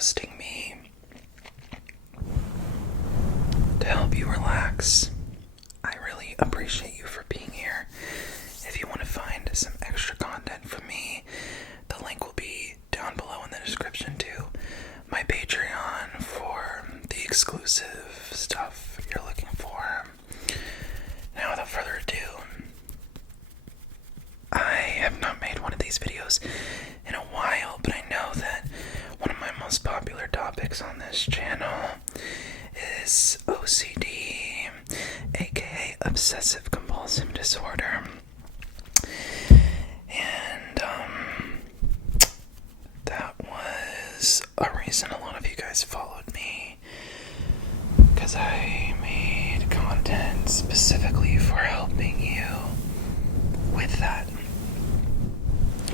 trusting me to help you relax. I really appreciate you for being here. If you want to find some extra content from me, the link will be down below in the description to my Patreon for the exclusive stuff you're looking for. Now, without further ado, I have not made one of these videos in a while, but I know that one of my most popular topics on this channel is OCD, aka obsessive compulsive disorder. And that was a reason a lot of you guys followed me, because I made content specifically for helping you with that.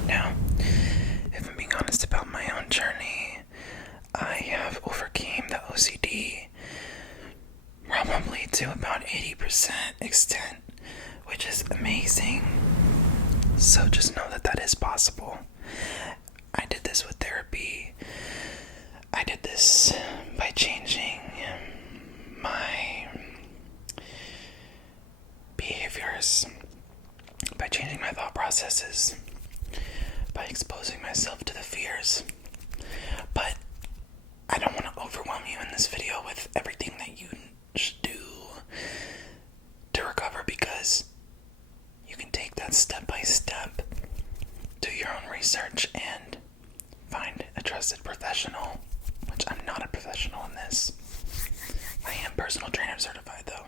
Now, if I'm being honest about my own journey, I have overcame the OCD probably to about 80% extent, which is amazing. So just know that that is possible. I did this with therapy. I did this by changing my behaviors, by changing my thought processes, by exposing myself to the fears. But I don't want to overwhelm you in this video with everything that you should do to recover, because you can take that step by step, do your own research, and find a trusted professional, which I'm not a professional in this. I am personal trainer certified though,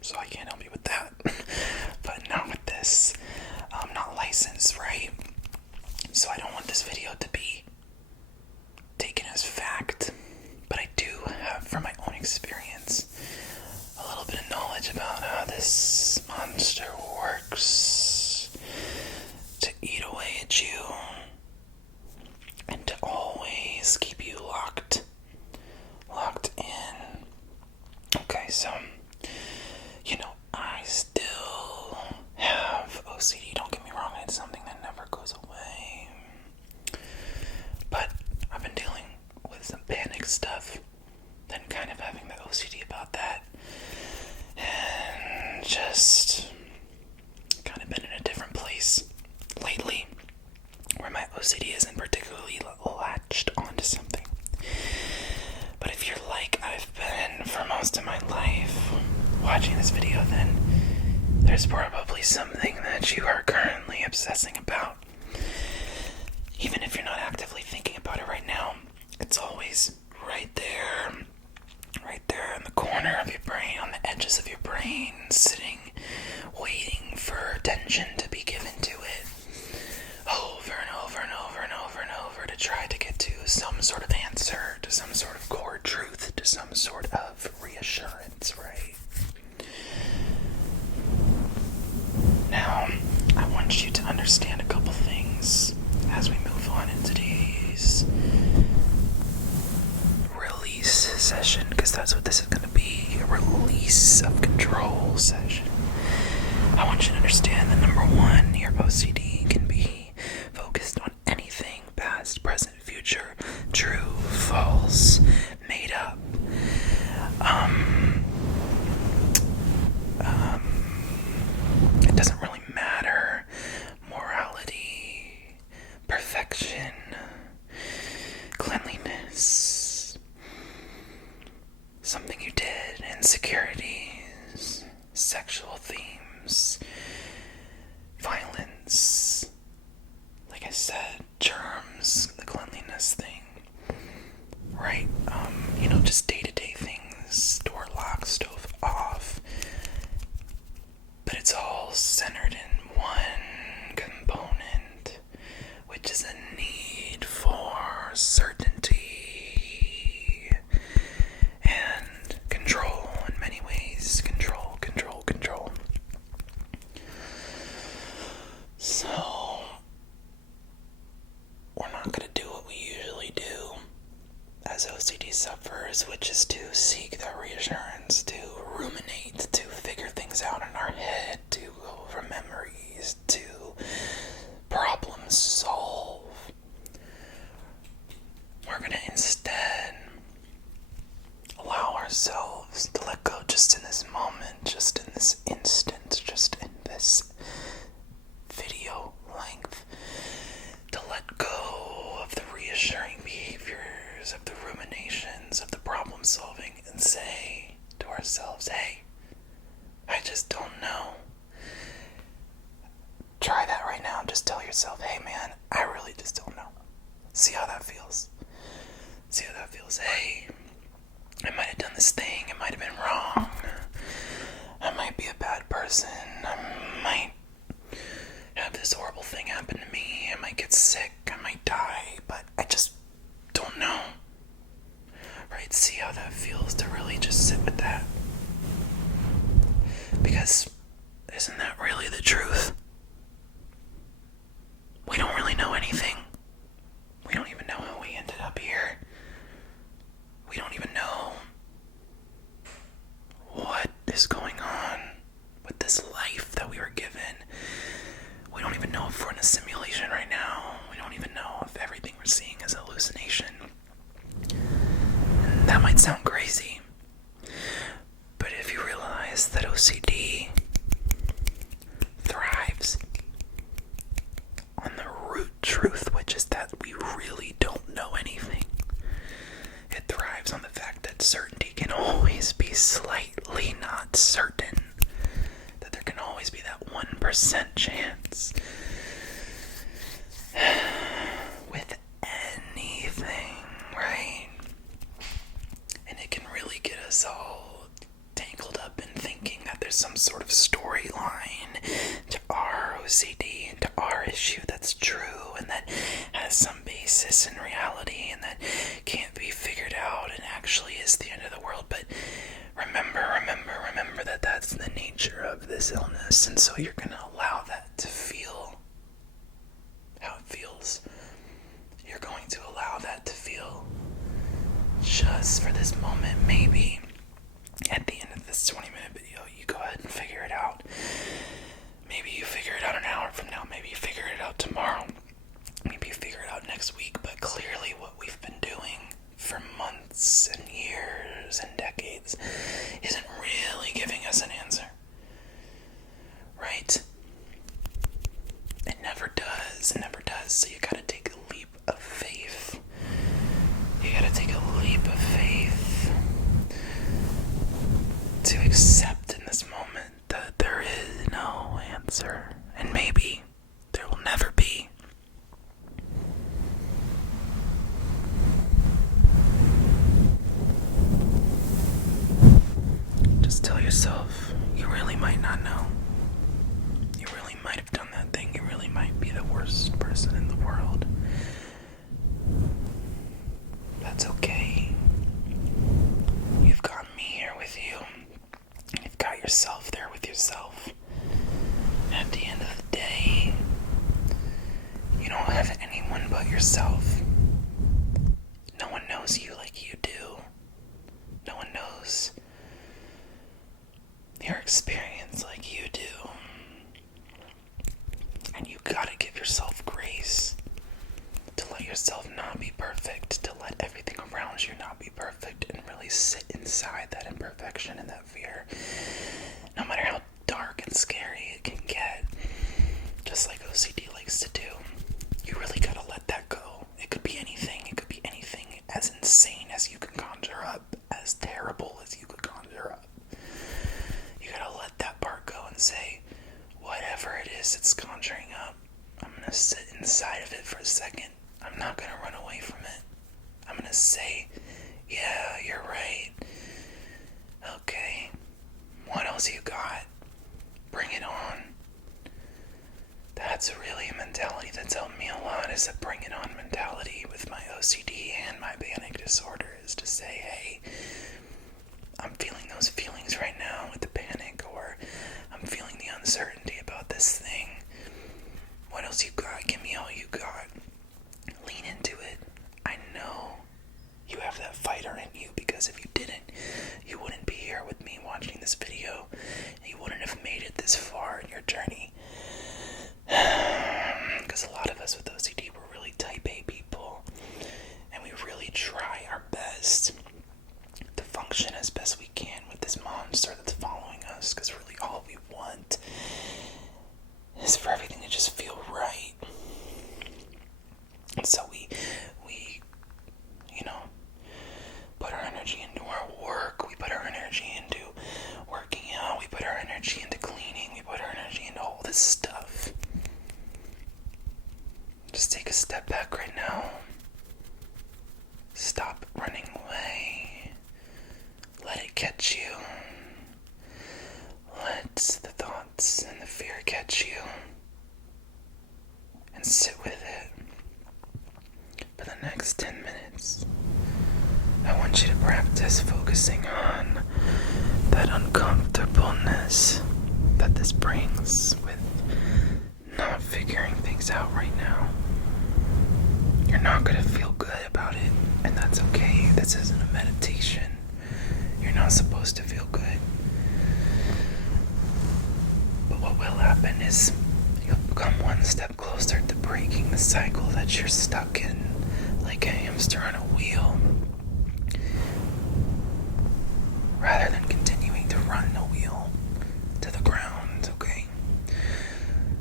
so I can't help you with that. But not with this. I'm not licensed, right? So I don't want this video to be taken as fact, but I do have, from my own experience, a little bit of knowledge about how this monster works to eat away at you and to always keep you locked in. Okay, so, I still have OCD, don't get me wrong, it's something that never goes away. But I've been dealing with some panic stuff, then kind of having the OCD about that, and just kind of been in a different place lately where my OCD isn't particularly latched onto something. But if you're like I've been for most of my life watching this video, then there's probably something that you are currently obsessing about. Even if you're not actively thinking about it right now, it's always right there in the corner of your brain, on the edges of your brain, sitting, waiting for attention to be given to it, over and over and over and over and over, to try to get to some sort of answer, to some sort of core truth, to some sort of reassurance, right? Now, I want you to understand a couple things as we move on in today's release session, because that's what this is going to be, a release of control session. I want you to understand that, number one, your OCD can be focused on anything, past, present, future, true, false, made up. It doesn't really matter. Morality, perfection, cleanliness, something you did, insecurities, sexual themes, violence, like I said, germs, the cleanliness thing, right? Just day-to-day things, door locked, stove off, but it's all centered in one component, which is a need for certainty and control in many ways. Control. So, we're not going to do what we usually do as OCD sufferers, which is to seek that reassurance, to ruminate, to figure things out in our head, to go over memories, to problem solve. We're going to instead hey man, I really just don't know. See how that feels. See how that feels. Hey, I might have done this thing. It might have been wrong. I might be a bad person. I might have this horrible thing happen to me. I might get sick. I might die. But I just don't know. Right? See how that feels to really just sit with that. Because isn't that really the truth? We don't really know anything. We don't even know how we ended up here. We don't even know what is going on with this life that we were given. We don't even know if we're in a simulation right now. We don't even know if everything we're seeing is a hallucination. And that might sound crazy, but if you realize that OCD thrives on the root truth, which is that we really don't know anything. It thrives on the fact that certainty can always be slightly not certain. That there can always be that 1% chance with anything, right? And it can really get us all tangled up in thinking that there's some sort of storyline to our OCD and to our issue that's true and that has some basis in reality and that can't be figured out and actually is the end of the world. But remember that that's the nature of this illness, and so you're going to allow that to feel how it feels. You're going to allow that to feel just for this moment. Maybe at the end of this 20-minute video, you go ahead and figure it out. Maybe you figure it out an hour from now. Maybe you figure it out tomorrow. Maybe you figure it out next week. But clearly what we've been doing for months and years and decades isn't really giving us an answer. Right? It never does. It never does. So you gotta take a leap of faith. You gotta take a leap of faith to accept in this moment that there is no answer. And maybe there will never be. Just tell yourself you really might not know. You really might have done that thing. You really might be the worst person in the world. That's okay. You've got me here with you. You've got yourself there with yourself. At the end of the day, you don't have anyone but yourself. No one knows you like you do. No one knows your experience like you do. And you gotta give yourself grace to let yourself not be perfect, to let everything around you not be perfect, and really sit inside that imperfection and that fear. No matter how dark and scary it can get, just like OCD likes to do, you really gotta let that go. It could be anything. It could be anything as insane as you can conjure up, as terrible as you could conjure up. You gotta let that part go and say, whatever it is that's conjuring up, I'm gonna sit inside of it for a second. I'm not gonna run away from it. I'm gonna say, yeah, you're right. Okay, what else you got? Bring it on. That's really a mentality that's helped me a lot, is a bring it on mentality with my OCD and my panic disorder, is to say, hey, I'm feeling those feelings right now with the panic, or I'm feeling the uncertainty about this thing. What else you got? Give me all you got. Lean into it. I know you have that fighter in you, because if you didn't, you wouldn't be here with me watching this video, and you wouldn't have made it this far in your journey. Because a lot of us with OCD, we're really Just take a step back right now. Stop running away. Let it catch you. Let the thoughts and the fear catch you. And sit with it. For the next 10 minutes, I want you to practice focusing on that uncomfortableness that this brings with not figuring things out right now. You're not going to feel good about it, and that's okay. This isn't a meditation. You're not supposed to feel good. But what will happen is you'll become one step closer to breaking the cycle that you're stuck in, like a hamster on a wheel, rather than continuing to run the wheel to the ground, okay?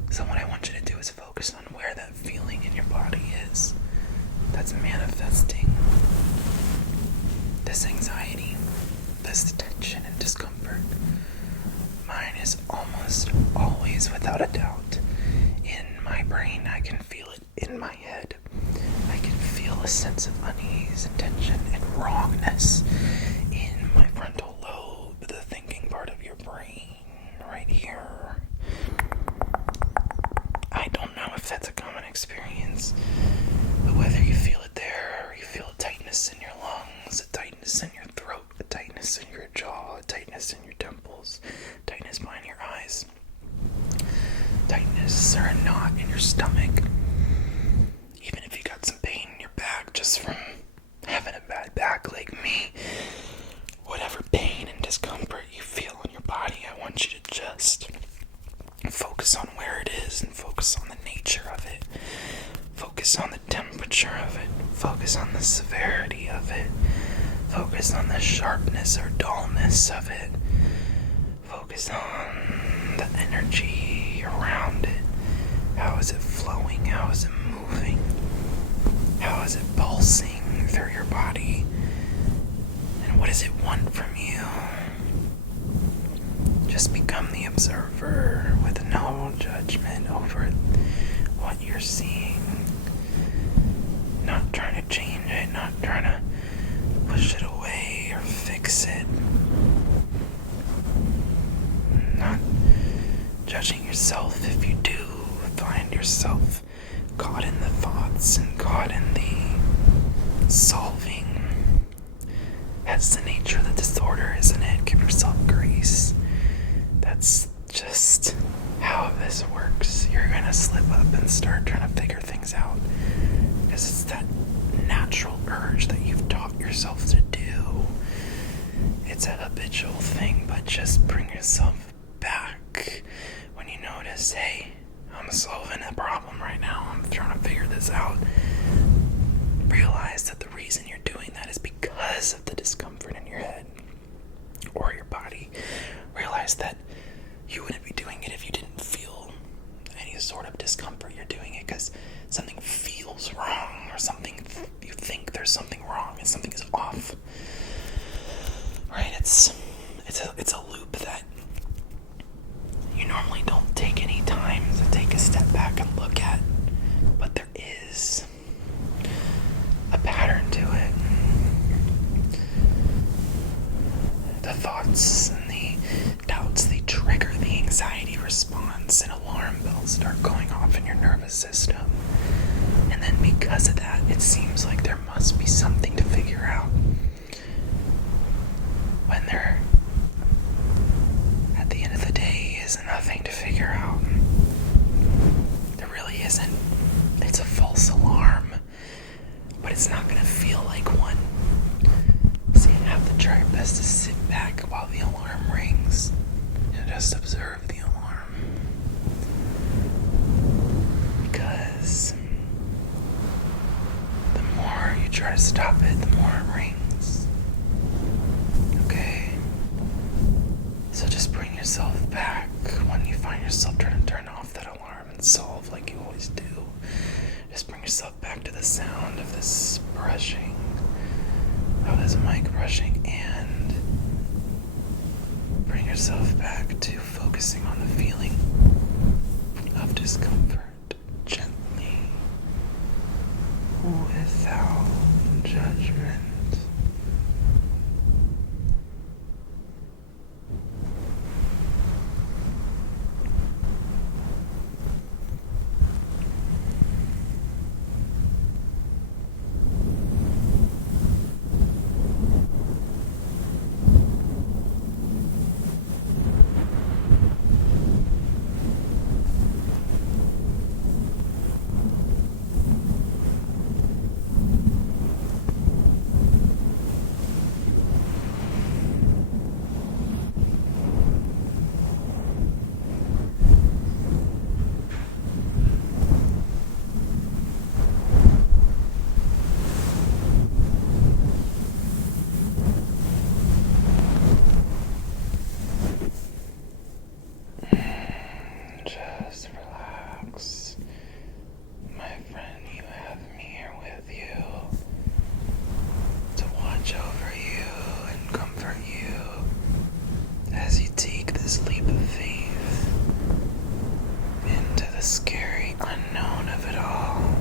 So what I want you to do is focus on where that feeling in your body is that's manifesting this anxiety, this tension and discomfort. Mine is almost always, without a doubt, in my brain. I can feel it in my head. I can feel a sense of unease and tension and wrongness in my frontal lobe, the thinking part of your brain, right here. I don't know if that's a common experience, but whether you feel it there or you feel a tightness in your lungs, a tightness in your throat, a tightness in your jaw, a tightness in your temples, tightness behind your eyes, tightness or a knot in your stomach, even if you got some pain in your back just from having a bad back like me, whatever pain and discomfort you feel in your body, I want you to just focus on where it is and focus on the nature of it. Focus on the temperature of it. Focus on the severity of it. Focus on the sharpness or dullness of it. Focus on the energy around it. How is it flowing? How is it moving? How is it pulsing through your body? And what does it want from you? Just become the observer with no judgment over what you're seeing. Not trying to change it, not trying to push it away or fix it. Not judging yourself if you do find yourself caught in the thoughts and caught in the solving. That's the nature of the disorder, isn't it? Give yourself grace. That's just how this works. You're gonna slip up and start trying to figure things out because it's that natural urge that you've taught yourself to do. It's a habitual thing, but just bring yourself back when you notice, hey, I'm solving a problem right now. I'm trying to figure this out. Realize that the reason you're doing that is because of the discomfort in your head or your body. Realize that you wouldn't be doing it if you didn't feel any sort of discomfort. You're doing it because something feels wrong or something you think there's something wrong and something is off. Right? It's a loop that you normally don't take any time to take a step back and look at, but there is a pattern to it. The thoughts and the doubts, they trigger the anxiety response, and alarm bells start going off in your nervous system. And then because of that, it seems like there must be something to figure out. When there, at the end of the day, is nothing to figure out. There really isn't. It's a false alarm, but it's not going to feel like one. So you have to try your best to sit back while the alarm rings and just observe the alarm. Because the more you try to stop it, the more it rings. Okay? So just bring yourself back when you find yourself trying to turn off that alarm and solve like you always do. Just bring yourself back to the sound of this brushing, of this mic brushing, and bring yourself back to focusing on the feeling of discomfort gently. without judgment. Just relax. My friend, you have me here with you to watch over you and comfort you as you take this leap of faith into the scary unknown of it all.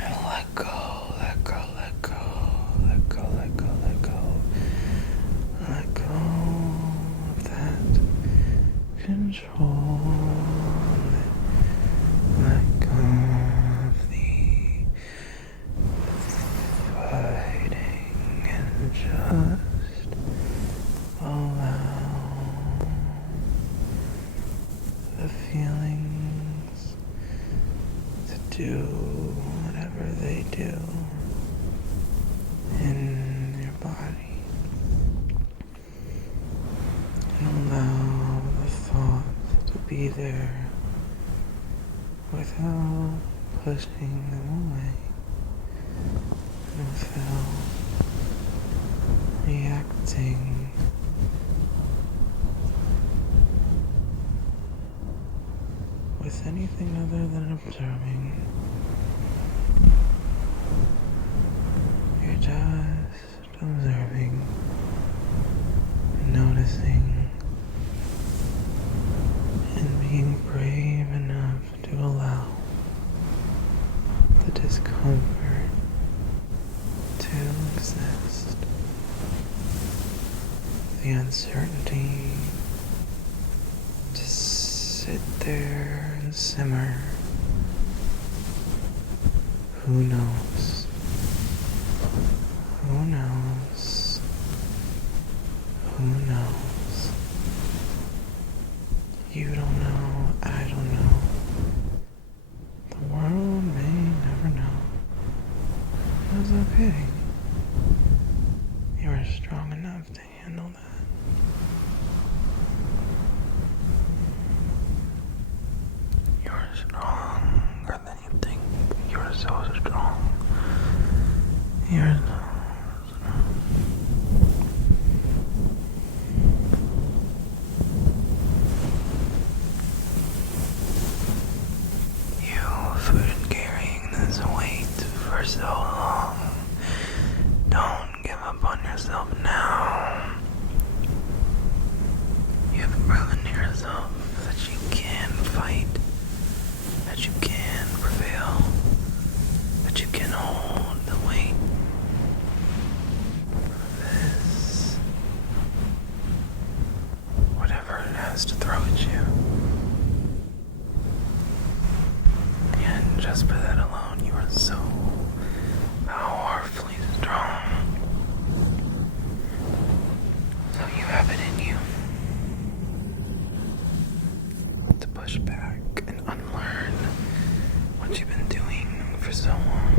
And let go, let go, let go, let go, let go, let go. Let go of that control. Let go of the fighting and just allow the feelings to do whatever they do in your body. And allow the thoughts to be there without pushing them away and without reacting with anything other than observing. You're just observing, noticing, and being brave enough to allow the discomfort to exist, the uncertainty to sit there and simmer. Who knows? Who knows? Who knows? You don't know, I don't know. The world may never know. That's okay. You are strong enough to handle that. You're stronger than you think. You're so strong. You're so strong. You've been carrying this weight for so long. Don't give up on yourself now. You've proven to yourself that you can fight, that you can prevail, that you can hold the weight of this, whatever it has to throw at you. And just by that alone, you are so powerfully strong. So you have it in you to push back and unlearn what you've been doing for so long.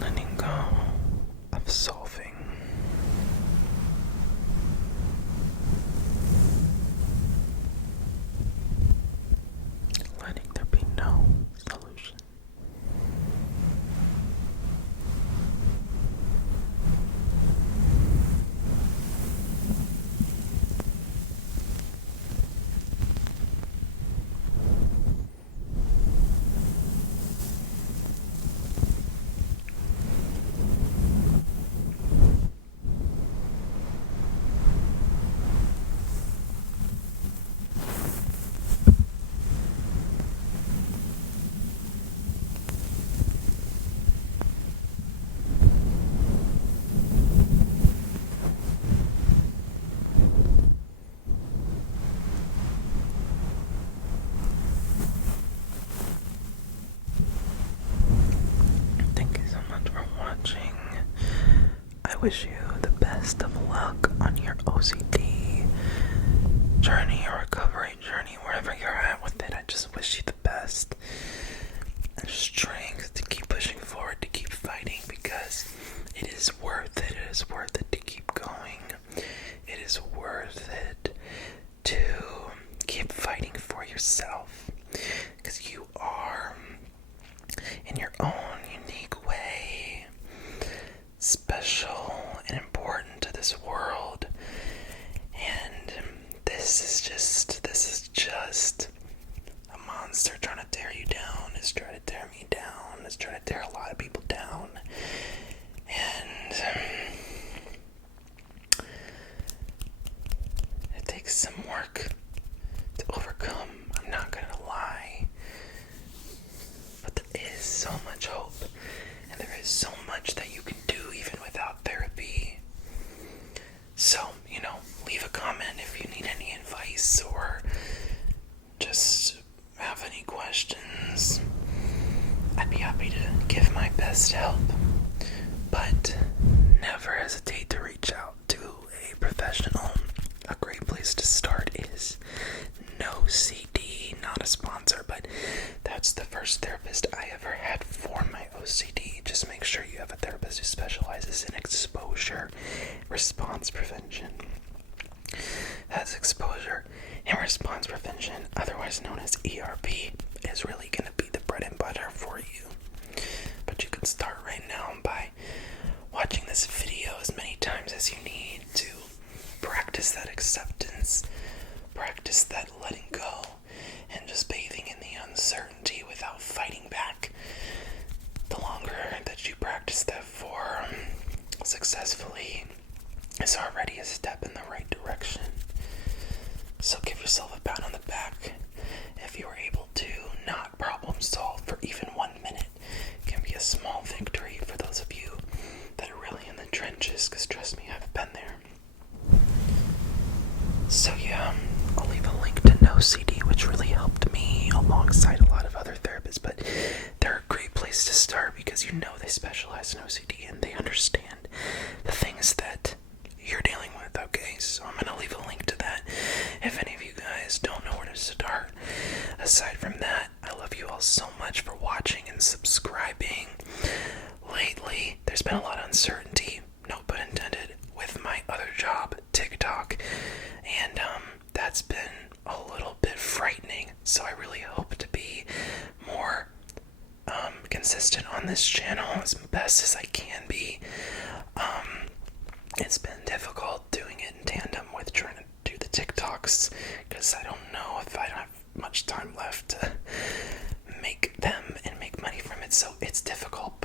Letting go of solving. Letting there be no solution. I wish you the best of luck on your OCD journey or recovery journey, wherever you're at with it. I just wish you the best and strength to keep pushing forward, to keep fighting, because it is worth it. It is worth it to keep going. It is worth it to keep fighting for yourself, because you are, in your own unique way, special and important to this world. And this is just a monster trying to tear you down. It's trying to tear me down. It's trying to tear a lot of people down. And it takes some work to overcome. I'm not gonna lie. But there is so much hope. And there is so much that you can do even without therapy. So, leave a comment if you need any advice or just have any questions. I'd be happy to give my best help. But never hesitate to reach out to a professional. A great place to start is OCD, not a sponsor, but that's the first therapist I ever had for my OCD. Just make sure you have a therapist who specializes in exposure response prevention. As exposure and response prevention, otherwise known as ERP, is really going to be the bread and butter for you. But you can start right now by watching this video as many times as you need to practice that acceptance, practice that letting go, and just bathing in the uncertainty without fighting back. The longer that you practice that for successfully is already a step in the right direction. So give yourself a pat on the back if you were able to not problem solve for even 1 minute. It can be a small victory for those of you that are really in the trenches, because trust me, I've been there. So yeah, I'll leave a link to OCD, which really helped me alongside a lot of other therapists, but they're a great place to start because they specialize in OCD and they understand the things that you're dealing with. Okay, so I'm going to leave a link to that if any of you guys don't know where to start. Aside from that, I love you all so much for watching and subscribing. Lately, there's been a lot of uncertainty, no pun intended, with my other job, TikTok, and that's been a little bit frightening, so I really hope to be more consistent on this channel as best as I can be. It's been difficult doing it in tandem with trying to do the TikToks, because I don't know if I don't have much time left to make them and make money from it, so it's difficult,